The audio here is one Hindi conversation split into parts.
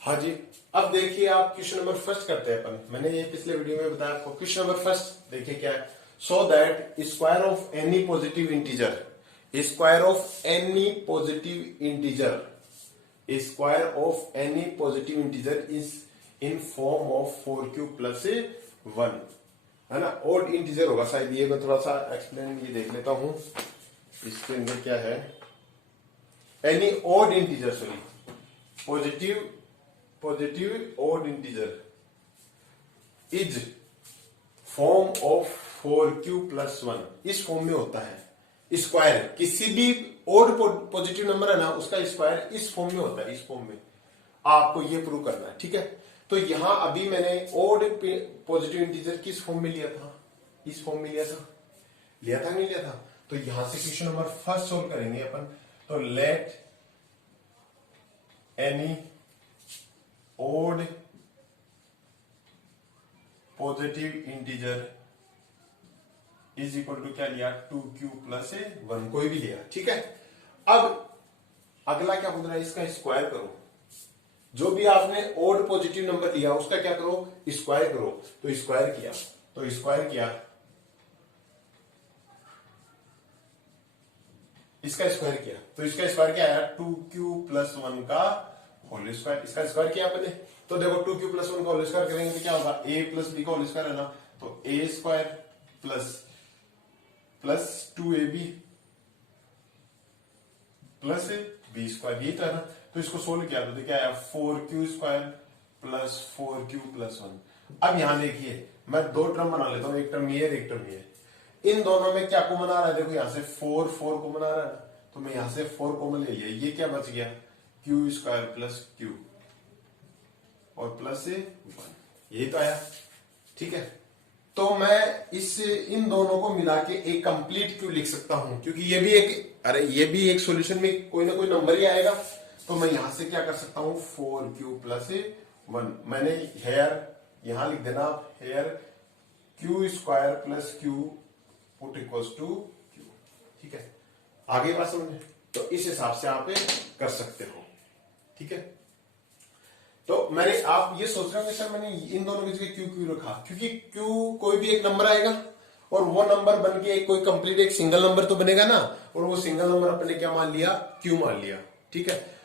हाँ जी। अब देखिए आप क्वेश्चन नंबर फर्स्ट करते हैं अपन। मैंने ये पिछले वीडियो में बताया आपको। क्वेश्चन नंबर फर्स्ट देखिए क्या है। So that square of any positive integer, square of any positive integer, square of any positive integer is in form of 4q+1, है ना। ओड इंटीजर होगा शायद ये, मैं थोड़ा सा एक्सप्लेन ये देख लेता हूं इसके अंदर क्या है। Any odd integer, sorry, positive odd integer is form of 4q+1, इस फॉर्म में होता है। स्क्वायर किसी भी ओड पॉजिटिव नंबर है ना, उसका स्क्वायर इस फॉर्म में होता है, इस फॉर्म में। आपको ये प्रूव करना है, ठीक है। तो यहां अभी मैंने ओड पॉजिटिव इंटीजर किस फॉर्म में लिया था, इस फॉर्म में लिया था नहीं लिया था। तो यहां से क्वेश्चन नंबर फर्स्ट सोल्व करेंगे अपन। तो let any odd positive integer is equal to क्या लिया, 2q+1, कोई भी लिया, ठीक है। अब अगला क्या बोल रहा है, इसका स्क्वायर करो। जो भी आपने ओड पॉजिटिव नंबर लिया उसका क्या करो, स्क्वायर करो। तो स्क्वायर किया, इसका स्क्वायर किया, तो इसका स्क्वायर क्या आया, 2q+1 का होल स्क्वायर। इसका स्क्वायर किया आपने। तो देखो 2q+1 का होल स्क्वायर करेंगे तो क्या होगा, a+b का होल स्क्वायर है ना। तो a² plus 2ab plus b², यही था ना। तो इसको सोल्व किया तो क्या आया, 4q² प्लस 4q+1। अब यहां देखिए मैं दो टर्म बना लेता हूं, एक टर्म ये एक टर्म ये। इन दोनों में क्या कॉमन आ रहा है, देखो यहां से 4 कॉमन आ रहा है, तो मैं यहां से 4 कॉमन ले लिया। ये क्या बच गया, q² प्लस q और प्लस 1, यही तो आया, ठीक है। तो मैं इन दोनों को मिला के एक कंप्लीट क्यू लिख सकता हूं, क्योंकि ये भी एक सॉल्यूशन में कोई ना कोई नंबर ही आएगा। तो मैं यहां से क्या कर सकता हूं, 4q+1। मैंने यहां लिख देना, here q² plus q put equals to q, ठीक है। आगे बात समझे, तो इस हिसाब से आप कर सकते हो, ठीक है। तो आप ये सोच रहे हो कि सर मैंने इन दोनों की जगह क्यू रखा, क्योंकि क्यू कोई भी एक नंबर आएगा और वो नंबर बन के कोई कंप्लीट एक सिंगल नंबर तो बनेगा ना, और वो सिंगल नंबर अपने क्या मान लिया, क्यू मान लिया, ठीक है।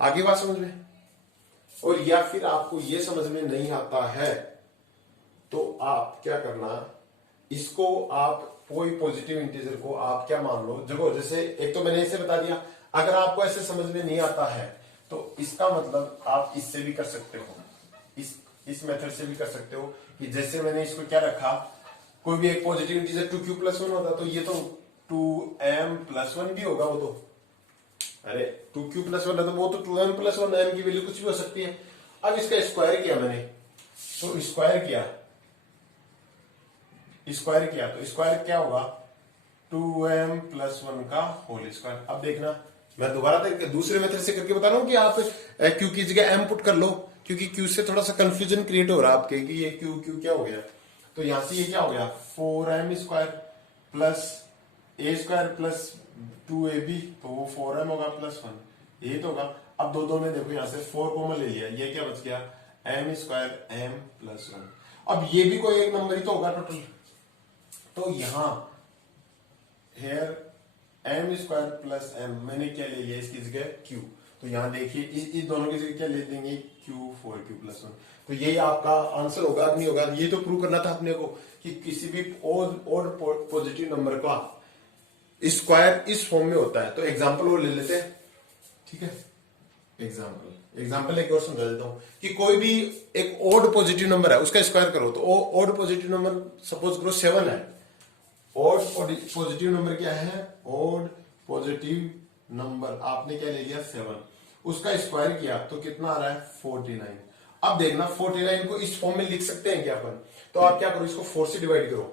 आगे बात समझ में। और या फिर आपको ये समझ में नहीं आता है तो आप क्या करना, इसको आप कोई पॉजिटिव इंटीजर को आप क्या मान लो, देखो जैसे एक तो मैंने इसे बता दिया। अगर आपको ऐसे समझ में नहीं आता है तो इसका मतलब आप इससे भी कर सकते हो, इस मेथड से भी कर सकते हो कि जैसे मैंने इसको क्या रखा, कोई भी एक पॉजिटिव इंटीजर 2q+1 होता, तो ये तो 2m+1 भी होगा। वो तो अरे 2q+1 है तो वो तो 2m+1, m की वैल्यू कुछ भी हो सकती है। अब इसका स्क्वायर किया मैंने, तो स्क्वायर किया तो स्क्वायर क्या होगा, 2m+1 का होल स्क्वायर। अब देखना मैं दोबारा दूसरे मेथड से करके बता रहा हूं कि आप क्यू की जगह m पुट कर लो, क्योंकि क्यू से थोड़ा सा कंफ्यूजन क्रिएट हो रहा है आपके कि ये क्यू क्या हो गया। तो यहां से ये क्या हो गया, 4m² plus a² plus 2ab, तो वो 4m होगा प्लस 1, यही तो होगा। अब दो में देखो यहां से 4 कॉमन ले लिया, ये क्या बच गया, m² m+1। अब ये भी कोई एक नंबर ही तो होगा टोटल। तो यहां हेयर m² प्लस m, मैंने क्या ले लिया इसकी जगह q। तो यहां देखिए इस दोनों की जगह क्या ले देंगे, q, 4q+1। तो यही आपका आंसर होगा, नहीं होगा। ये तो प्रूव करना था अपने को कि किसी भी ओड पॉजिटिव नंबर का स्क्वायर इस फॉर्म में होता है। तो एग्जांपल वो ले लेते हैं, ठीक है। एग्जांपल एक और समझा देता हूं कि कोई भी एक ओड पॉजिटिव नंबर है उसका स्क्वायर करो। तो ओड पॉजिटिव नंबर सपोज करो 7 है। ओड पॉजिटिव नंबर क्या है, ओड पॉजिटिव नंबर आपने क्या ले लिया, 7, उसका स्क्वायर किया तो कितना आ रहा है, 49। अब देखना 49 को इस फॉर्म में लिख सकते हैं क्या अपन। तो आप क्या करो, इसको 4 से डिवाइड करो।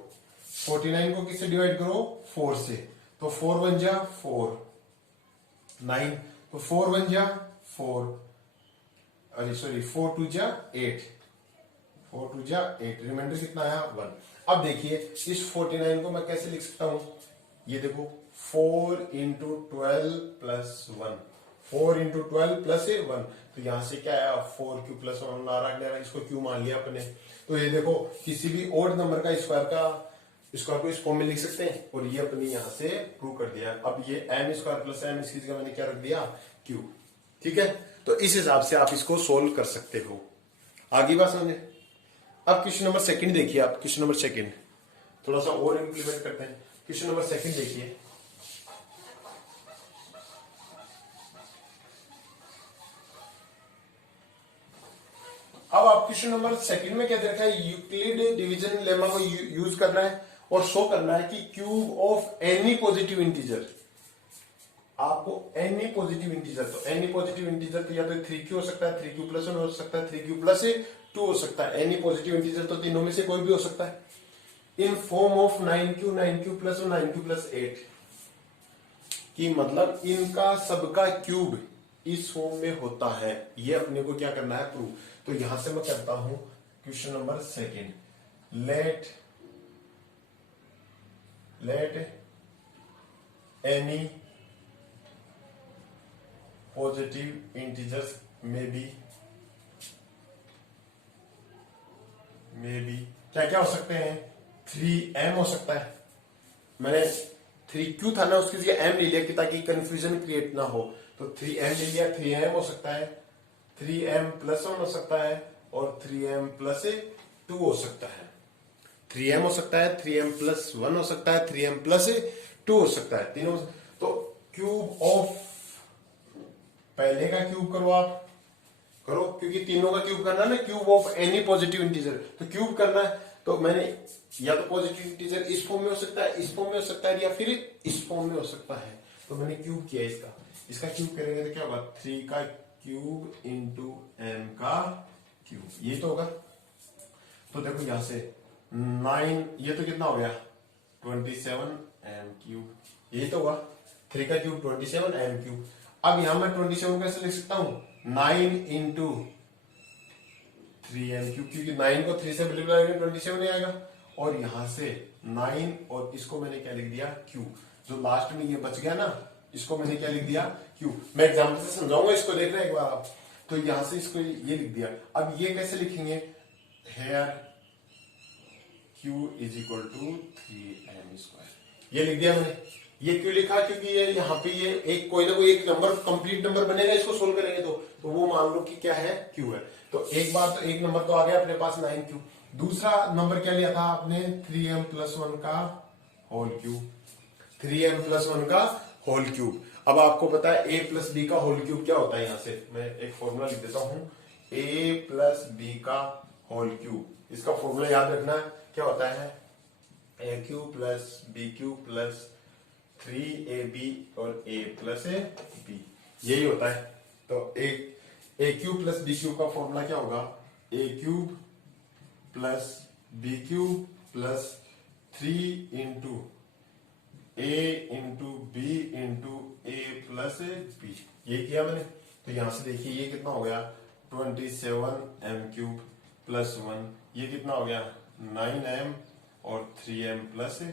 49 को किससे डिवाइड करो, 4 से। तो 4 1 जा 4, 9, तो 4 1 जा 4, अरे सॉरी 4 2 जा 8, 4 2 जा 8, रिमाइंडर कितना आया, 1। अब देखिए इस 49 को मैं कैसे लिख सकता हूं, ये देखो 4 × 12 + 1, 4 इंटू 12 प्लस 1, तो यहां से क्या आया 4 क्यू प्लस 1 आ रहा, इसको क्यू मान लिया अपने। तो ये देखो किसी भी ओड नंबर का स्क्वायर को इस फॉर्म में लिख सकते हैं, और ये अपने यहां से प्रूव कर दिया। अब ये एम स्क्वायर प्लस एम, इसकी जगह मैंने क्या रख दिया क्यू। ठीक है, तो इस हिसाब से आप इसको सोल्व कर सकते हो। आगे बात समझे। अब क्वेश्चन नंबर सेकंड देखिए आप, क्वेश्चन नंबर सेकंड थोड़ा सा और इंप्लीमेंट करते हैं। क्वेश्चन नंबर सेकंड देखिए, अब आप क्वेश्चन नंबर सेकंड में क्या देखा है, यूक्लिड डिवीजन लेमा को यूज करना है और शो करना है कि cube of any positive integer, आपको एनी पॉजिटिव इंटीजर, तो एनी पॉजिटिव इंटीजर तो या तो 3q हो सकता है, 3q प्लस 1 हो सकता है, 3q प्लस 2 हो सकता है। एनी पॉजिटिव इंटीजर तो तीनों में से कोई भी हो सकता है। In form of 9q, 9q plus 1, 9q plus 8 की मतलब इनका सबका क्यूब इस फॉर्म में होता है। ये अपने को क्या करना है, प्रूव। तो यहां से मैं करता हूं question number second, let any positive integers में बी क्या क्या हो सकते हैं, 3m हो सकता है। मैंने 3q था ना, उसकी जगह m ले लिया कि ताकि कंफ्यूजन क्रिएट ना हो, तो 3m ले लिया। 3m हो सकता है, 3m प्लस 1 हो सकता है, और 3m प्लस 2 हो सकता है। 3m हो सकता है, 3m प्लस 1 हो सकता है, 3m प्लस 2 हो सकता है, तीनों। तो क्यूब ऑफ, पहले का क्यूब करो आप, करो, क्योंकि तीनों का क्यूब करना है ना, cube of any positive integer, तो क्यूब करना है। तो मैंने या तो पॉजिटिव इंटीजर इस फॉर्म में हो सकता है, इस फॉर्म में हो सकता है, या फिर इस फॉर्म में हो सकता है। तो मैंने क्यूब किया इसका क्यूब करेंगे तो क्या होगा, 3 का क्यूब इंटू m का क्यूब, ये तो होगा। तो देखो यहां से 9, ये तो कितना हो गया 27m क्यूब, यही तो होगा। 3 का क्यूब 27m क्यूब। अब यहां मैं 27 कैसे लिख सकता हूं, 9 इंटू 3m क्यूब, क्योंकि 9 को 3 से मल्टीप्लाई करेंगे 27 ही आएगा। और यहां से 9 और इसको मैंने क्या लिख दिया क्यूब, जो लास्ट में ये बच गया ना, इसको मैंने क्या लिख दिया क्यूब। मैं एग्जांपल से समझाऊंगा, इसको देख रहे हैं एक बार आप। तो यहां से इसको ये लिख दिया। अब ये कैसे लिखेंगे, here q is equal to 3m square, ये लिख दिया मैंने। ये क्यों लिखा, क्योंकि ये यहाँ पे ये एक कोई ना कोई एक नंबर, कंप्लीट नंबर बनेगा इसको सोल्व करेंगे तो वो मान लो कि क्या है, क्यू है। तो एक बार तो एक नंबर तो आ गया अपने पास 9q। दूसरा नंबर क्या लिया था आपने, 3m प्लस 1 का होल क्यूब, 3m प्लस 1 का होल क्यूब। अब आपको पता है a प्लस बी का होल क्यूब क्या होता है, यहां से मैं एक फॉर्मूला लिख देता हूं, a प्लस बी का होल क्यूब। इसका फॉर्मूला याद रखना क्या होता है, a cube plus B cube plus 3ab और a प्लस b, यही होता है। तो a cube plus B cube का फॉर्मूला क्या होगा, a cube plus B cube plus 3 into a into B into a plus b, ये किया मैंने। तो यहां से देखिए ये कितना हो गया 27m क्यूब प्लस 1, ये कितना हो गया 9m और 3m प्लस 1।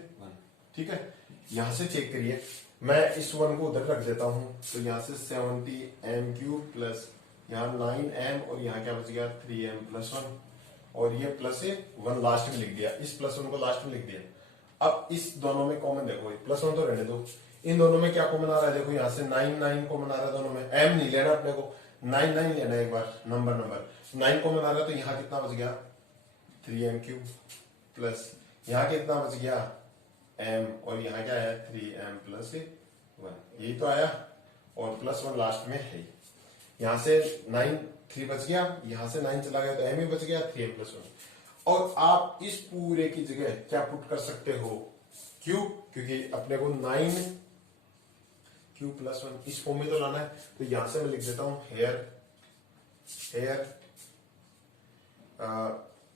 ठीक है, यहां से चेक करिए, मैं इस 1 को उधर रख देता हूं। तो यहां से 70m क्यूब प्लस यहाँ 9m और यहाँ क्या बच गया 3m प्लस 1, और ये प्लस 1 लास्ट में लिख दिया, इस प्लस 1 को लास्ट में लिख दिया। अब इस दोनों में कॉमन देखो, प्लस 1 तो रहने दो, इन दोनों में क्या कॉमन आ रहा है, देखो यहाँ से 9 कॉमन आ रहा है दोनों में, m नहीं लेना अपने को, 9 लेना है एक बार, नंबर 9 कॉमन आ रहा है। तो यहाँ कितना बच गया 3m क्यूब प्लस यहाँ कितना बच गया m, और यहाँ क्या है 3m प्लस 1, यही तो आया, और प्लस 1 लास्ट में है। यहां से 3 बच गया, यहां से 9 चला गया तो m ही बच गया 3m प्लस 1। और आप इस पूरे की जगह क्या पुट कर सकते हो, q, क्योंकि अपने को 9q प्लस 1 इस फॉर्म में तो लाना है। तो यहां से मैं लिख देता हूं hair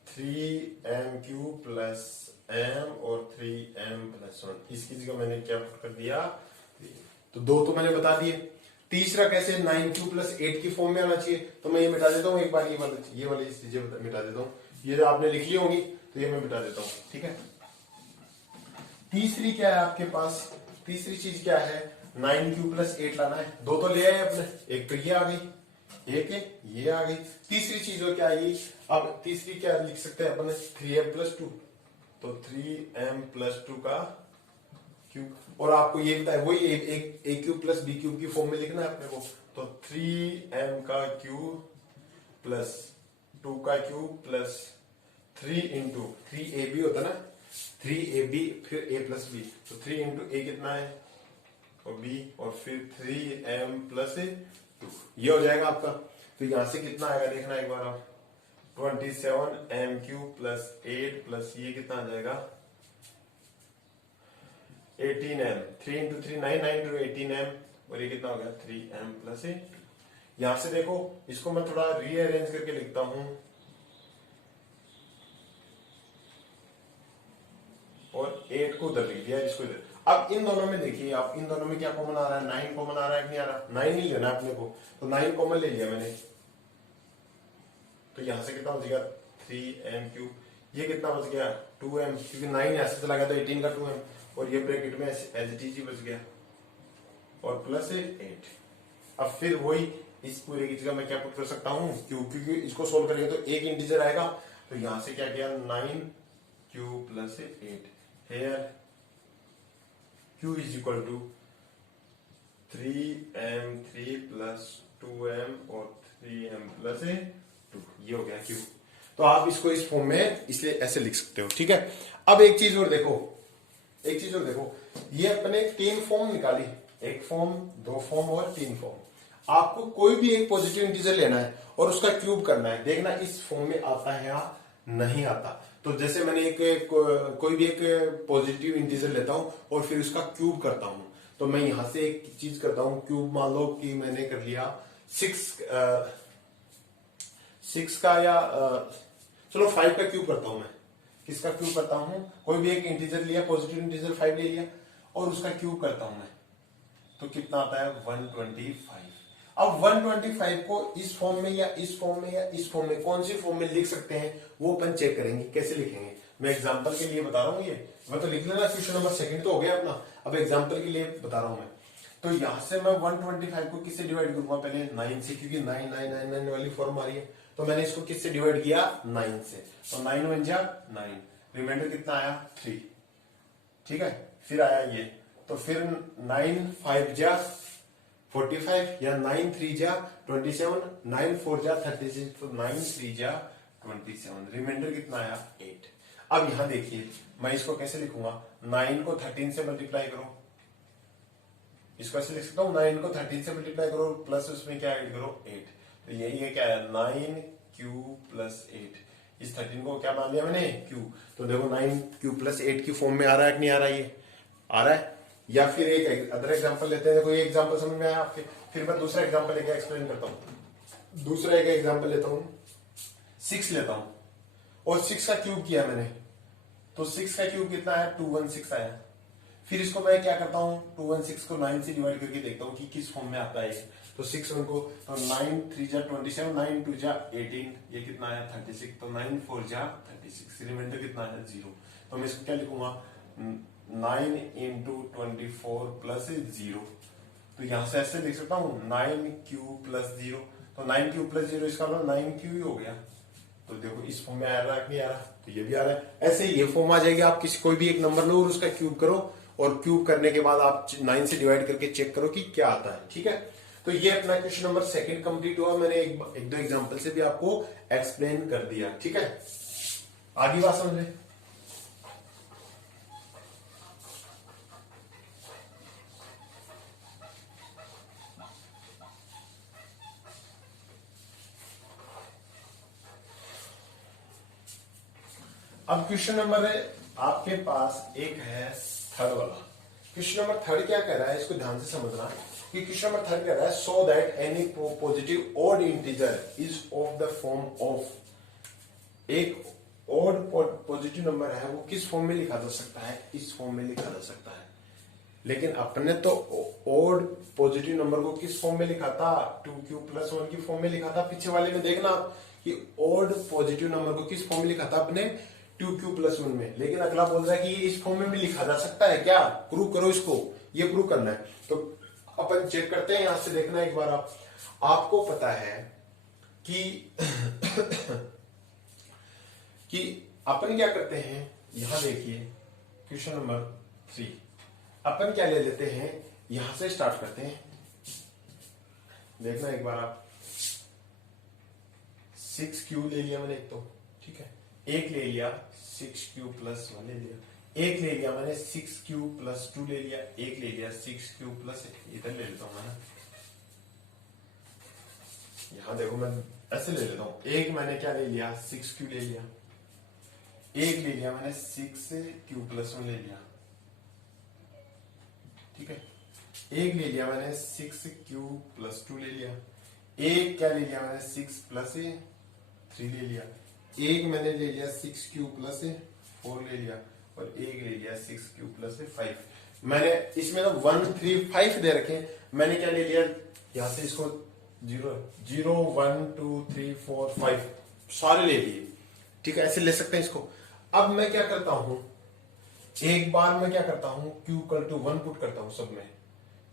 3m cube plus m और 3m प्लस 1, इसकी जगह मैंने क्या पुट कर दिया, तो 2 तो मैंने बता दिए। तीसरा कैसे 9q प्लस 8 की फॉर्म में आना चाहिए, तो मैं ये मिटा देता हूँ एक बार, ये वाली चीजें मिटा देता हूँ, ये जो आपने लिख ली होंगी तो ये मैं मिटा देता हूँ। ठीक है, तीसरी क्या है आपके पास, तीसरी चीज क्या है, 9q+8 लाना है। दो तो ले आए अपने, एक तो ये आ गई, एक है ये आ गई। तीसरी चीज और क्या आएगी, अब तीसरी क्या लिख सकते हैं अपने 3m+2, तो 3m+2 का क्यूब। और आपको ये बताया वही एक a cube plus b cube की फॉर्म में लिखना है अपने को, तो 3m का क्यूब प्लस 2 का क्यूब प्लस 3 इंटू 3ab होता ना, 3ab फिर a प्लस b, तो 3 इंटू a कितना है और b और फिर 3m+2, ये हो जाएगा आपका। तो यहां से कितना आएगा देखना एक बार आप, 27m³ प्लस 8 प्लस ये कितना आ जाएगा 18m, 3 इंटू 3 9, 9 इंटू 18m, और ये कितना हो गया 3m+8। यहां से देखो इसको मैं थोड़ा रीअरेंज करके लिखता हूं, और 8 को उधर लिख दिया, इसको इधर। अब इन दोनों में देखिए आप, इन दोनों में क्या कॉमन आ रहा है, 9 कॉमन आ रहा है कि नहीं आ रहा, 9 ही लेना अपने को, तो 9 कॉमन ले लिया मैंने, तो यहां से कितना बच गया 3m³, ये कितना बच गया 2m, क्योंकि 9 यहां से चला गया तो 18 का 2m, और ये ब्रैकेट में एज इट इज बच गया, और प्लस 8। अब फिर वही इस पूरे की जगह मैं क्या पुट कर सकता हूं, क्योंकि इसको सोल्व करेंगे तो एक इंटीजर आएगा, तो यहां से क्या किया 9q plus 8, here q is equal to 3m3 plus 2m और 3m+2, ये हो गया q। तो आप इसको इस फॉर्म में इसलिए ऐसे लिख सकते हो, ठीक है। अब एक चीज और देखो, एक चीज और देखो, ये अपने 3 फॉर्म निकाली, एक फॉर्म, 2 फॉर्म और 3 फॉर्म। आपको कोई भी एक पॉजिटिव इंटीजर लेना है और उसका क्यूब करना है, देखना इस फॉर्म में आता है या नहीं आता। तो जैसे मैंने कोई भी एक पॉजिटिव इंटीजर लेता हूं और फिर उसका क्यूब करता हूं, तो मैं यहां से एक चीज करता हूं, क्यूब मान लो कि मैंने कर लिया 6 का, या चलो 5 का क्यूब करता हूं मैं। किसका क्यूब करता हूं, कोई भी एक इंटीजर लिया, पॉजिटिव इंटीजर 5 ले लिया और उसका क्यूब करता हूं मैं, तो कितना आता है 125। अब 125 को इस फॉर्म में या इस फॉर्म में या इस फॉर्म में, कौन सी फॉर्म में लिख सकते हैं वो अपन चेक करेंगे, कैसे लिखेंगे। मैं एग्जांपल के लिए बता रहा हूं, ये मैं तो लिख लेना, क्वेश्चन नंबर 2 तो हो गया अपना, अब एग्जांपल के लिए बता रहा हूं मैं। तो यहां से मैं 125 को किससे डिवाइड करूंगा, पहले 9 से, क्योंकि 9 9 9 9 वाली फॉर्म आ रही है, तो मैंने इसको किससे डिवाइड किया 9 से, तो 9 1 जा 9, रिमाइंडर कितना आया 3, ठीक है। फिर आया ये, तो फिर 9 5 जा 45, या 9 3 जा 27, 9 4 जा 36, तो 9 3 जा 27, रिमाइंडर कितना आया 8। अब यहां देखिए मैं इसको कैसे लिखूंगा, 9 को 13 से मल्टीप्लाई करो, इसको ऐसे लिख सकता हूं, 9 को 13 से मल्टीप्लाई करो प्लस उसमें क्या ऐड करो 8, तो यही है क्या है 9q प्लस 8, इस 13 को क्या मान लिया मैंने q, तो देखो 9q प्लस 8 की फॉर्म में आ रहा है कि नहीं आ रहा, ये आ रहा है। या फिर एक अदर एग्जांपल लेते हैं, देखो ये एग्जांपल समझ में आया आपके, फिर मैं दूसरा एग्जांपल लेके एक्सप्लेन करता हूं। दूसरा एक एग्जांपल लेता हूं, 6 लेता हूं और 6 का क्यूब किया मैंने, तो 6 का क्यूब कितना है 216 आया। फिर इसको मैं क्या करता हूं, 216 को 9 से डिवाइड करके देखता हूं कि किस फॉर्म में आता है, तो 6 1 को, तो 9 3 जा 27, 9 2 जा 18, ये कितना आया 36, तो 9 4 जा 36, रिमाइंडर कितना है 0, तो मैं इसको क्या लिखूंगा 9 इंटू 24 प्लस 0, तो यहां से ऐसे लिख सकता हूं 9q प्लस 0, तो 9q प्लस 0 इसका मतलब 9q ही हो गया। तो देखो इस फॉर्म में आ रहा है कि नहीं आ रहा, तो ये भी आ रहा है। ऐसे ये फॉर्म आ जाएगी, आप किसी कोई भी एक नंबर लो और उसका क्यूब करो, और क्यूब करने के बाद आप 9 से डिवाइड करके चेक करो कि क्या आता है, ठीक है। तो ये अपना क्वेश्चन नंबर 2 कंप्लीट हुआ, मैंने एक दो एग्जांपल से भी आपको एक्सप्लेन कर दिया, ठीक है। आगे बात समझ लें। अब क्वेश्चन नंबर आपके पास एक है 3rd वाला। क्वेश्चन नंबर 3rd क्या कह रहा है, इसको ध्यान से समझना कि क्वेश्चन नंबर 3rd कह रहा है, so that any positive odd integer is of the form of, एक ऑड पॉजिटिव नंबर है वो किस फॉर्म में लिखा जा सकता है, इस फॉर्म में लिखा जा सकता है। लेकिन अपने तो ऑड पॉजिटिव नंबर को किस फॉर्म में लिखा था, 2q प्लस 1 की फॉर्म में लिखा था। पीछे वाले में देखना कि ऑड पॉजिटिव नंबर को किस फॉर्म में लिखा था अपने 2q प्लस 1 में, लेकिन अगला बोल रहा है कि इस फॉर्म में भी लिखा जा सकता है क्या, प्रूव करो इसको, ये प्रूव करना है। तो अपन चेक करते हैं, यहां से देखना एक बार आपको पता है कि कि अपन क्या करते हैं, यहां देखिए क्वेश्चन नंबर 3 अपन क्या ले लेते हैं, यहां से स्टार्ट करते हैं। देखना एक बार आप, 6q ले लिया मैंने एक तो, ठीक है, एक ले लिया 6q प्लस 1 ले लिया, एक ले लिया मैंने 6q प्लस 2 ले लिया, एक ले लिया 6q प्लस, इधर ले लेता हूं मैं, यहां देखो मैं ऐसे ले लेता हूं, एक मैंने क्या ले लिया 6q ले लिया, एक ले लिया मैंने 6q प्लस 1 ले लिया, ठीक है, एक ले लिया मैंने 6q प्लस 2 ले लिया, एक क्या ले लिया मैंने 6 प्लस 3 ले लिया, एक मैंने ले लिया 6q प्लस 4 ले लिया, और एक ले लिया 6q प्लस 5। मैंने इसमें तो 1 3 5 दे रखे, मैंने क्या ले लिया यहां से इसको 0 0 1 2 3 4 5 सारे ले लिए, ठीक है, ऐसे ले सकते हैं इसको। अब मैं क्या करता हूं, एक बार मैं क्या करता हूं, q इक्वल टू 1 पुट करता हूं सब में,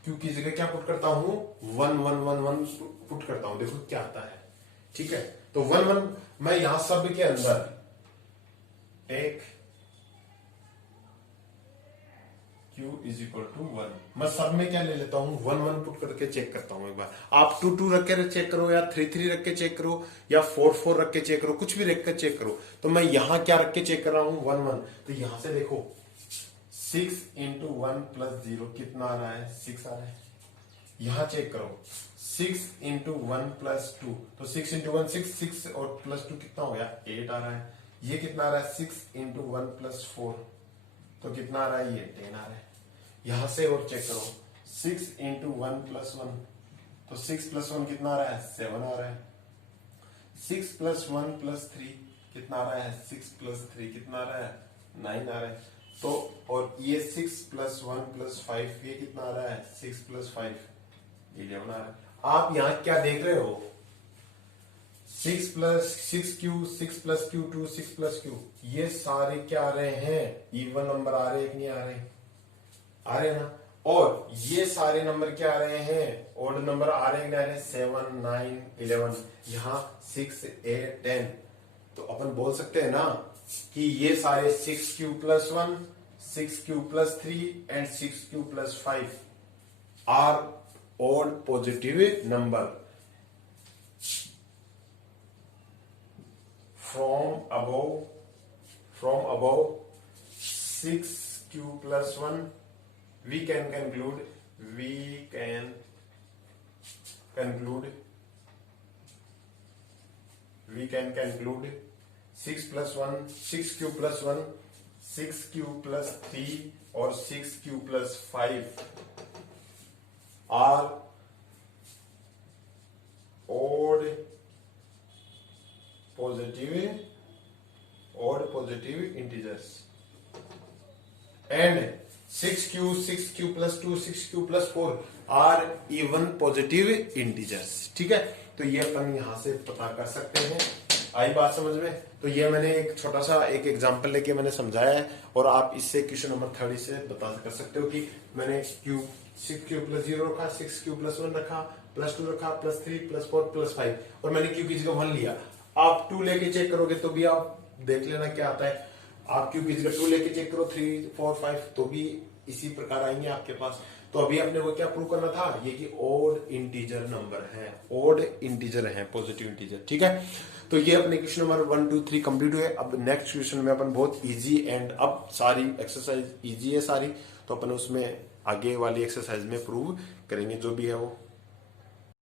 q की जगह क्या पुट करता हूं 1 1 1 1 पुट करता हूं, देखो क्या आता है, ठीक है। तो 1 1 मैं यहां सब के अंदर एक q इज इक्वल टू 1, मैं सब में क्या ले लेता हूं 1 1 पुट करके चेक करता हूं एक बार। आप 2 2 रख के चेक करो, या 3 3 रख के चेक करो, या 4 4 रख के चेक करो, कुछ भी रख के चेक करो। तो मैं यहां क्या रख के चेक कर रहा हूं 1 1, तो यहां से देखो 6 इंटू 1 प्लस 0 कितना आ रहा है 6 आ रहा है, यहां चेक करो 6 इंटू 1 प्लस 2, तो 6 इंटू 1 6 6 और प्लस 2 कितना हो गया 8 आ रहा है, ये कितना आ रहा है 6 इंटू 1 प्लस 4, तो कितना आ रहा है ये 10 आ रहा है। यहां से और चेक करो 6 इंटू 1 प्लस 1, तो 6 प्लस 1 कितना आ रहा है 7 आ रहा है, 6 प्लस 1 प्लस 3 कितना आ रहा है 6 प्लस 3 कितना आ रहा है 9 आ रहा है। तो और ये 6 प्लस 1 प्लस 5 ये कितना आ रहा है 6 प्लस 5 11 आ रहा है। आप यहां क्या देख रहे हो 6 plus 6q 6 plus q2 6 plus q, ये सारे क्या आ रहे हैं इवन नंबर आ रहे हैं कि नहीं आ रहे, आ रहे ना। और ये सारे नंबर क्या आ रहे हैं ऑड नंबर आ रहे हैं 7 9 11, यहां 6 8 10, तो अपन बोल सकते हैं ना कि ये सारे 6q plus 1 6q plus 3 and 6q plus 5 are odd positive number from above 6q plus 1 we can conclude 6 plus 1 6q plus 1 6q plus 3 और 6q plus 5 are odd positive integers and 6q plus 2 6q plus 4 are even positive integers, ठीक है। तो ये अपन यहां से पता कर सकते हैं, आई बात समझ में। तो ये मैंने एक छोटा सा एक एग्जांपल लेके मैंने समझाया है, और आप इससे क्वेश्चन नंबर 30 से बता कर सकते हो कि मैंने q 6q प्लस 0 रखा 6q प्लस 1 रखा प्लस 2 रखा प्लस 3 प्लस 4 प्लस 5, और मैंने q की जगह 1 लिया। आप 2 लेके चेक करोगे तो भी आप देख लेना क्या आता है, आप q की जगह 2 लेके चेक करो 3 4 5 तो भी इसी प्रकार आएंगे आपके पास। तो अभी अपने को क्या प्रूव करना था, ये कि ओड इंटीजर नंबर है, ओड इंटीजर है, पॉजिटिव इंटीजर, ठीक है। तो ये अपने क्वेश्चन नंबर 1 2 3 कंप्लीट हुए। अब नेक्स्ट क्वेश्चन में अपन बहुत इजी एंड अब सारी एक्सरसाइज इजी है सारी, तो अपन उसमें आगे वाली एक्सरसाइज में प्रूव करेंगे जो भी है वो।